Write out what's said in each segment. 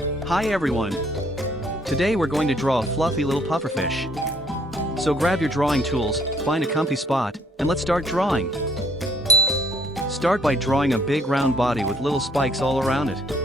Hi everyone! Today we're going to draw a fluffy little pufferfish. So grab your drawing tools, find a comfy spot, and let's start drawing. Start by drawing a big round body with little spikes all around it.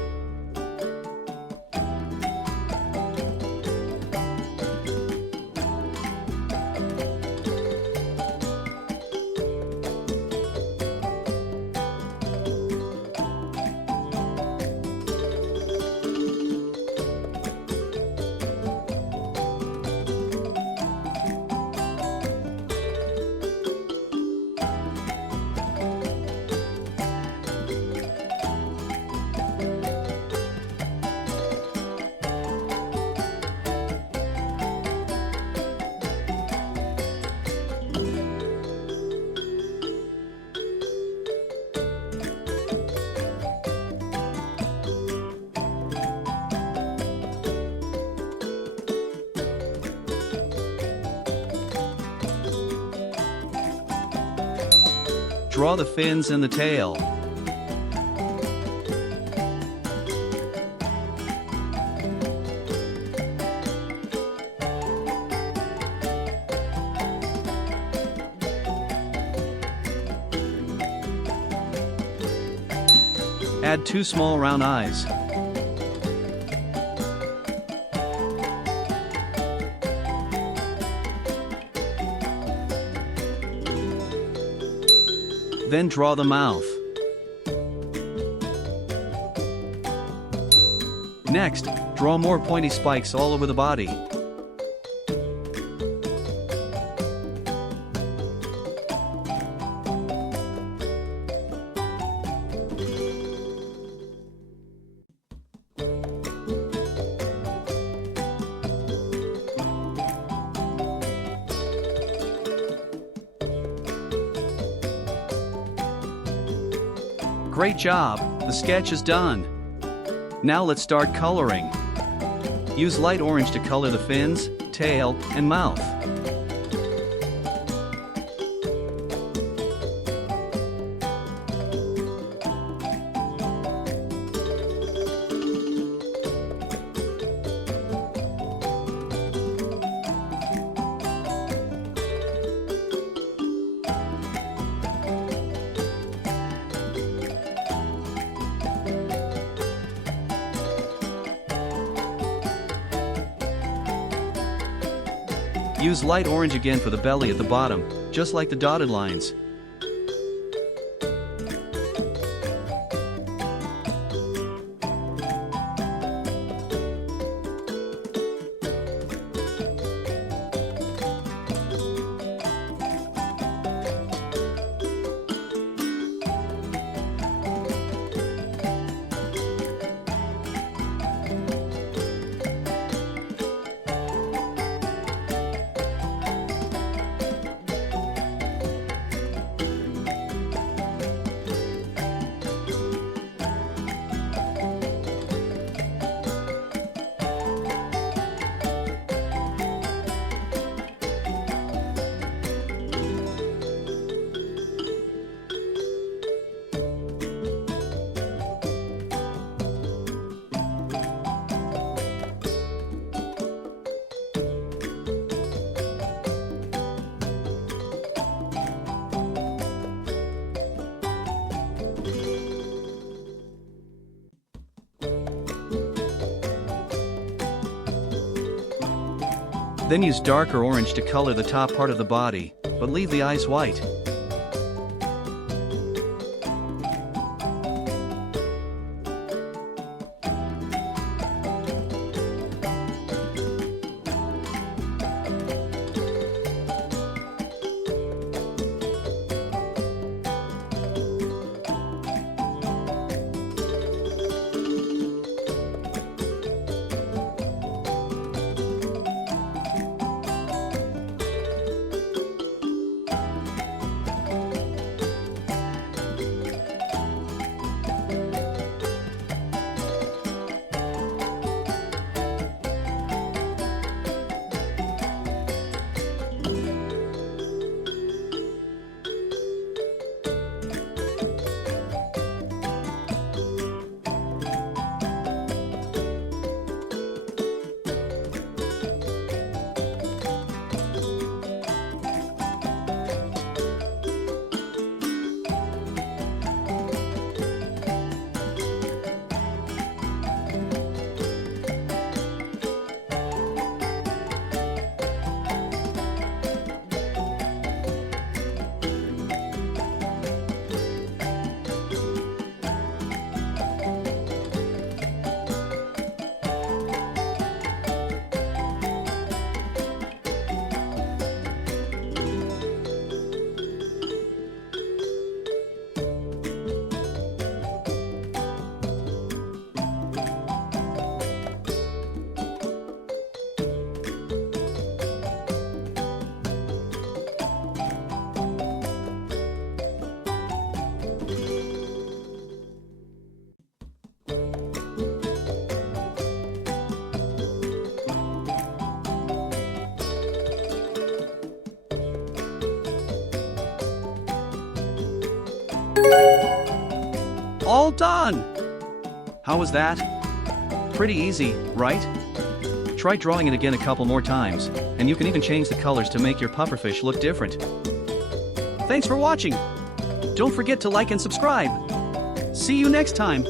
Draw the fins and the tail. Add 2 small round eyes. Then draw the mouth. Next, draw more pointy spikes all over the body. Great job! The sketch is done. Now let's start coloring. Use light orange to color the fins, tail, and mouth. Use light orange again for the belly at the bottom, just like the dotted lines. Then use darker orange to color the top part of the body, but leave the eyes white. All done! How was that? Pretty easy, right? Try drawing it again a couple more times, and you can even change the colors to make your pufferfish look different. Thanks for watching! Don't forget to like and subscribe! See you next time!